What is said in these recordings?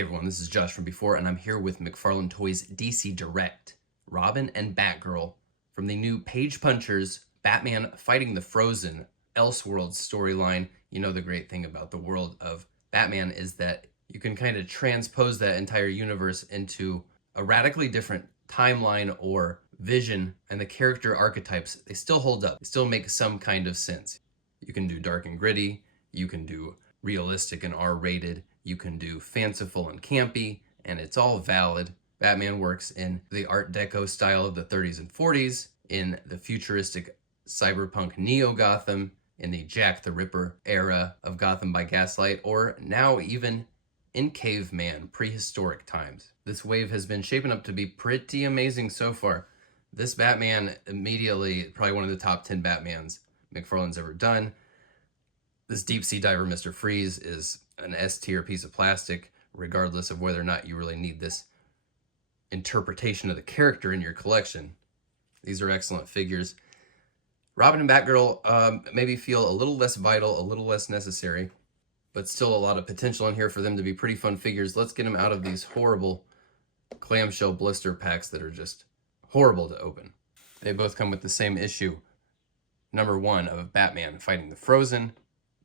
Hey everyone, this is Josh from before, and I'm here with McFarlane Toys DC Direct, Robin and Batgirl from the new Page Punchers Batman Fighting the Frozen Elseworlds storyline. You know, the great thing about the world of Batman is that you can kind of transpose that entire universe into a radically different timeline or vision, and the character archetypes, they still hold up. They still make some kind of sense. You can do dark and gritty, you can do realistic and R-rated, you can do fanciful and campy, and it's all valid. Batman works in the Art Deco style of the 30s and 40s, in the futuristic cyberpunk neo-Gotham, in the Jack the Ripper era of Gotham by Gaslight, or now even in caveman, prehistoric times. This wave has been shaping up to be pretty amazing so far. This Batman, immediately, probably one of the top 10 Batmans McFarlane's ever done. This deep sea diver, Mr. Freeze, is an S-tier piece of plastic, regardless of whether or not you really need this interpretation of the character in your collection. These are excellent figures. Robin and Batgirl maybe feel a little less vital, a little less necessary, but still a lot of potential in here for them to be pretty fun figures. Let's get them out of these horrible clamshell blister packs that are just horrible to open. They both come with the same issue, #1 of Batman Fighting the Frozen.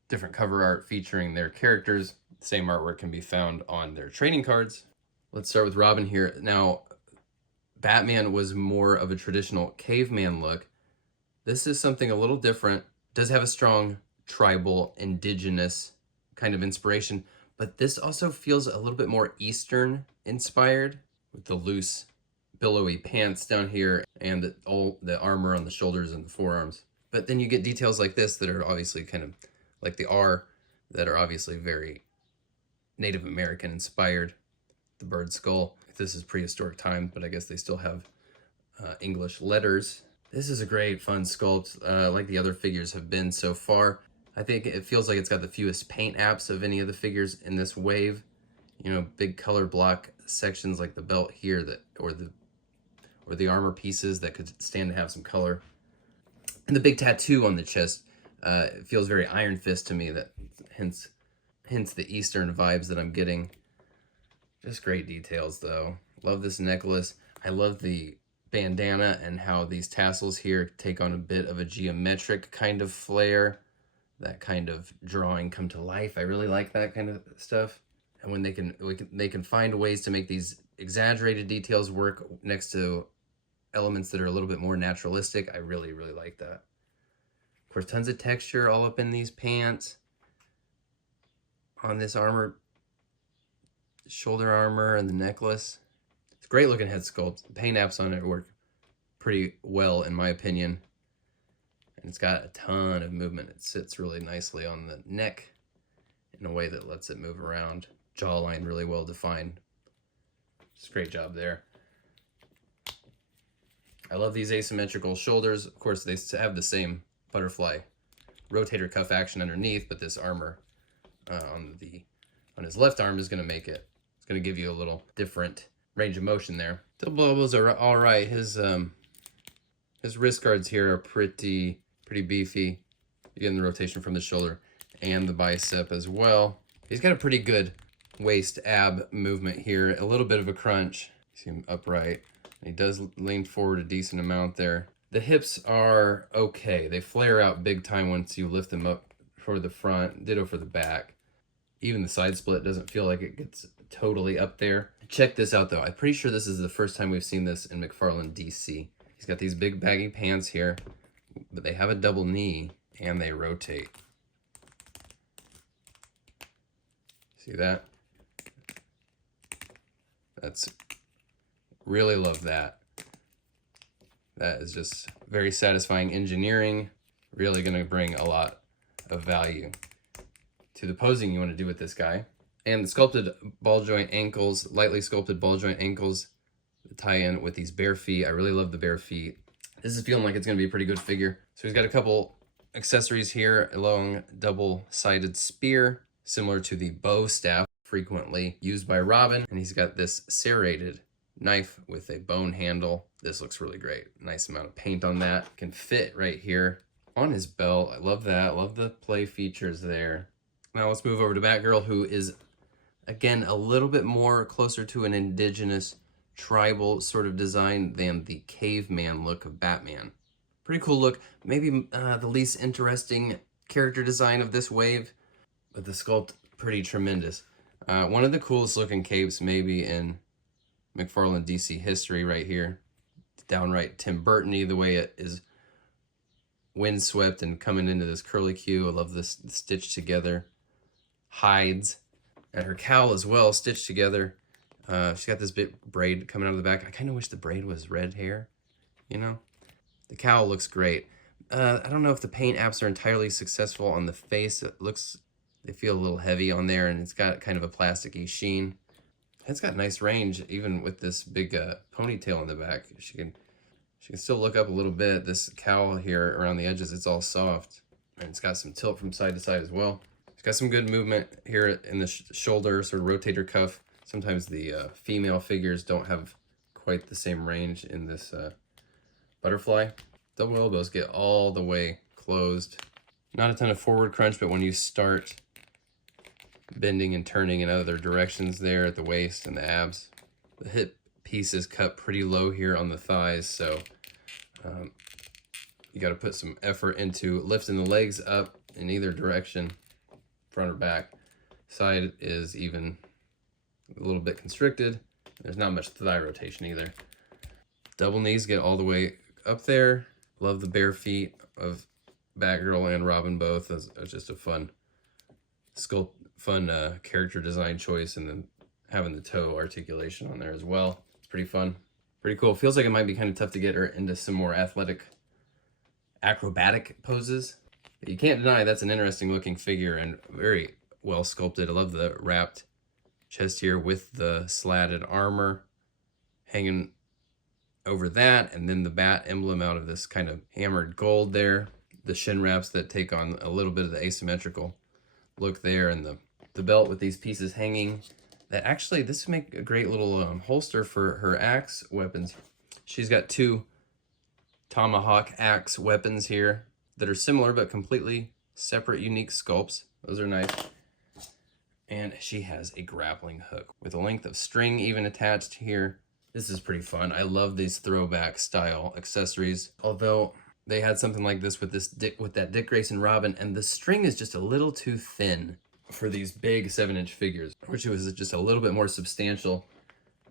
Different cover art featuring their characters. Same artwork can be found on their trading cards. Let's start with Robin here. Now, Batman was more of a traditional caveman look. This is something a little different. Does have a strong tribal, indigenous kind of inspiration, but this also feels a little bit more Eastern inspired, with the loose, billowy pants down here and all the armor on the shoulders and the forearms. But then you get details like this that are obviously kind of like the R, that are obviously very Native American inspired. The bird skull. This is prehistoric time, but I guess they still have English letters. This is a great, fun sculpt, like the other figures have been so far. I think it feels like it's got the fewest paint apps of any of the figures in this wave. You know, big color block sections like the belt here, that or the armor pieces that could stand to have some color. And the big tattoo on the chest. It feels very Iron Fist to me, that hence the Eastern vibes that I'm getting. Just great details though. Love this necklace. I love the bandana and how these tassels here take on a bit of a geometric kind of flair. That kind of drawing come to life. I really like that kind of stuff. And when they can find ways to make these exaggerated details work next to elements that are a little bit more naturalistic, I really, really like that. Of course, tons of texture all up in these pants, on this armor, shoulder armor, and the necklace. It's a great looking head sculpt. The paint apps on it work pretty well, in my opinion. And it's got a ton of movement. It sits really nicely on the neck in a way that lets it move around. Jawline really well defined. Just a great job there. I love these asymmetrical shoulders. Of course, they have the same butterfly rotator cuff action underneath, but this armor on his left arm is going to make it. It's going to give you a little different range of motion there. Double elbows are all right. His wrist guards here are pretty beefy. You're getting the rotation from the shoulder and the bicep as well. He's got a pretty good waist ab movement here. A little bit of a crunch. You see him upright. He does lean forward a decent amount there. The hips are okay. They flare out big time once you lift them up for the front. Ditto for the back. Even the side split doesn't feel like it gets totally up there. Check this out though. I'm pretty sure this is the first time we've seen this in McFarlane DC. He's got these big baggy pants here, but they have a double knee and they rotate. See that? That's, really love that. That is just very satisfying engineering. Really going to bring a lot of value to the posing you want to do with this guy. And the sculpted ball joint ankles, lightly sculpted ball joint ankles, tie in with these bare feet. I really love the bare feet. This is feeling like it's going to be a pretty good figure. So he's got a couple accessories here, a long double-sided spear, similar to the bow staff frequently used by Robin. And he's got this serrated knife with a bone handle. This looks really great. Nice amount of paint on that. Can fit right here on his belt. I love that. Love the play features there. Now let's move over to Batgirl, who is Again, a little bit more closer to an indigenous tribal sort of design than the caveman look of Batman. Pretty cool look. Maybe the least interesting character design of this wave, but the sculpt pretty tremendous. One of the coolest looking capes maybe in McFarlane DC history right here. Downright Tim Burton-y, the way it is windswept and coming into this curly Q. I love this stitched together hides. And her cowl as well, stitched together. She's got this big braid coming out of the back. I kind of wish the braid was red hair, you know? The cowl looks great. I don't know if the paint apps are entirely successful on the face. They feel a little heavy on there, and it's got kind of a plasticky sheen. It's got nice range, even with this big ponytail in the back. She can still look up a little bit. This cowl here around the edges, it's all soft. And it's got some tilt from side to side as well. It's got some good movement here in the shoulder, sort of rotator cuff. Sometimes the female figures don't have quite the same range in this butterfly. Double elbows get all the way closed. Not a ton of forward crunch, but when you start bending and turning in other directions there at the waist and the abs, the hip piece is cut pretty low here on the thighs, so you got to put some effort into lifting the legs up in either direction, front or back. Side is even a little bit constricted. There's not much thigh rotation either. Double knees get all the way up there. Love the bare feet of Batgirl and Robin both. It's just a fun sculpt, fun character design choice, and then having the toe articulation on there as well. It's pretty fun. Pretty cool. Feels like it might be kind of tough to get her into some more athletic, acrobatic poses. But you can't deny that's an interesting looking figure and very well sculpted. I love the wrapped chest here with the slatted armor hanging over that, and then the bat emblem out of this kind of hammered gold there. The shin wraps that take on a little bit of the asymmetrical look there, and the belt with these pieces hanging. That actually, this would make a great little holster for her axe weapons. She's got two tomahawk axe weapons here that are similar but completely separate, unique sculpts. Those are nice. And she has a grappling hook with a length of string even attached here. This is pretty fun. I love these throwback style accessories. Although they had something like this with that Dick Grayson Robin, and the string is just a little too thin for these big 7-inch figures, which was just a little bit more substantial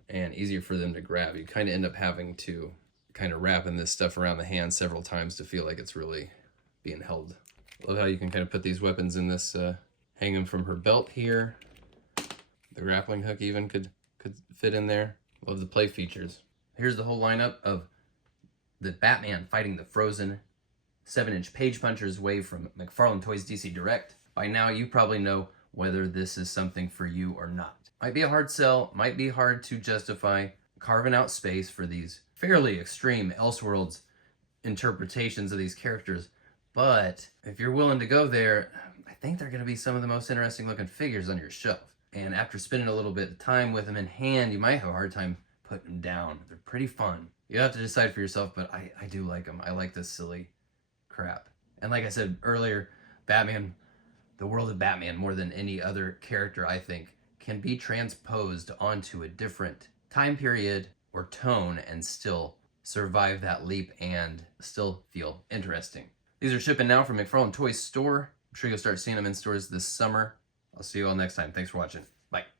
and easier for them to grab. You kind of end up having to kind of wrapping this stuff around the hand several times to feel like it's really being held. Love how you can kind of put these weapons in this, hang them from her belt here. The grappling hook even could fit in there. Love the play features. Here's the whole lineup of the Batman fighting the Frozen 7-inch Page Punchers wave from McFarlane Toys DC Direct. By now, you probably know whether this is something for you or not. Might be a hard sell, might be hard to justify carving out space for these fairly extreme Elseworlds interpretations of these characters, but if you're willing to go there, I think they're going to be some of the most interesting looking figures on your shelf. And after spending a little bit of time with them in hand, you might have a hard time putting them down. They're pretty fun. You have to decide for yourself, but I do like them. I like this silly crap. And like I said earlier, Batman, the world of Batman, more than any other character, I think, can be transposed onto a different time period or tone and still survive that leap and still feel interesting. These are shipping now from McFarlane Toys store. I'm sure you'll start seeing them in stores this summer. I'll see you all next time. Thanks for watching. Bye.